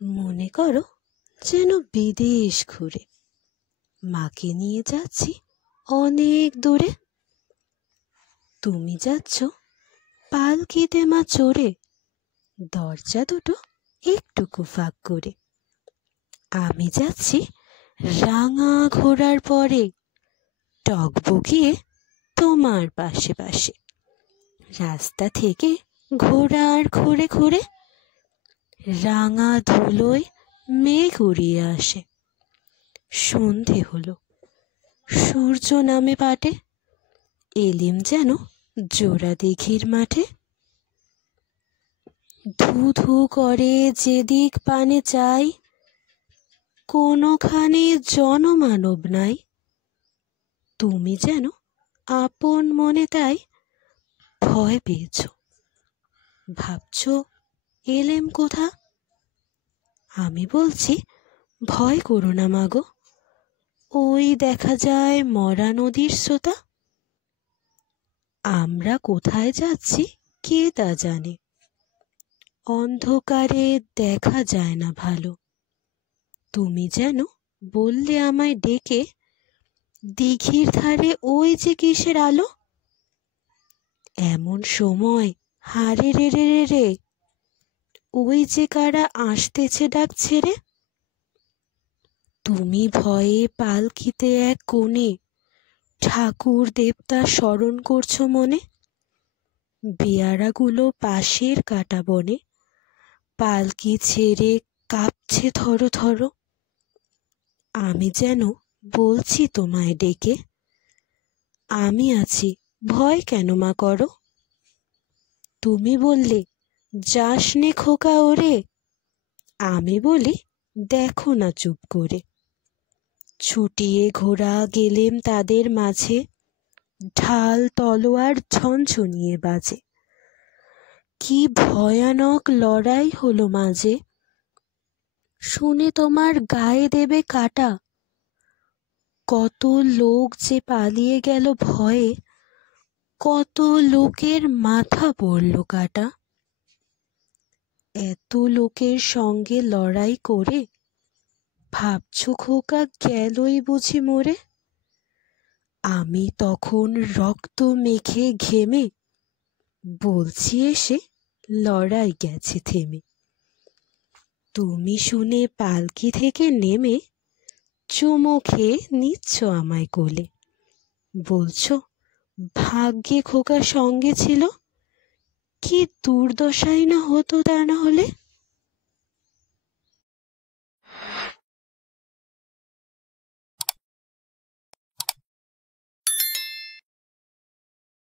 মনে করো যেন বিদেশ ঘুরে মাকে নিয়ে যাচ্ছি অনেক দূরে। তুমি যাচ্ছ পালকিতে মা চড়ে, দরজা দুটো একটুকু ফাঁক করে। আমি যাচ্ছি রাঙা ঘোড়ার পরে, টকবগিয়ে তোমার পাশে পাশে। রাস্তা থেকে ঘোড়ার ঘুরে ঘুরে রাঙা ধুলোয় মেঘ উড়িয়ে আসে। সন্ধে হলো, সূর্য নামে পাটে, এলিম যেন জোড়া দিঘির মাঠে। ধু ধু করে যেদিক পানে চাই, কোনোখানে জনমানব নাই। তুমি যেন আপন মনে তাই ভয় পেয়েছ, ভাবছ এলেম কোথা। আমি বলছি ভয় করো না মাগো, ওই দেখা যায় মরা নদীর স্রোতা। আমরা কোথায় যাচ্ছি কে তা জানে, অন্ধকারে দেখা যায় না ভালো। তুমি যেন বললে আমায় ডেকে, দিঘির ধারে ওই যে কিসের আলো। এমন সময় হারে রে রে রে রে, ওই যে কারা আসতেছে ডাক ছেড়ে। তুমি ভয়ে পালকিতে এক কোণে ঠাকুর দেবতা স্মরণ করছো মনে। বেয়ারাগুলো পাশের কাটা বনে পালকি ছেড়ে কাঁপছে থরো থরো। আমি যেন বলছি তোমায় ডেকে, আমি আছি, ভয় কেন মা করো। তুমি বললে যাস নে খোকা ওরে, আমি বলি দেখো না চুপ করে। ছুটিয়ে ঘোড়া গেলেম তাদের মাঝে, ঢাল তলোয়ার ঝনঝনিয়ে বাজে। কি ভয়ানক লড়াই হলো মাঝে, শুনে তোমার গায়ে দেবে কাটা। কত লোক যে পালিয়ে গেল ভয়ে, কত লোকের মাথা পড়ল কাটা। এত লোকের সঙ্গে লড়াই করে ভাবছো খোকা গেলই বুঝি মরে। আমি তখন রক্ত মেখে ঘেমে বলছি এসে লড়াই গেছে থেমে। তুমি শুনে পালকি থেকে নেমে চুমো খেয়ে নিচ্ছ আমায় কোলে। বলছো ভাগ্যে খোকা সঙ্গে ছিল, কি দুর্দশাই না হতো তা না হলে।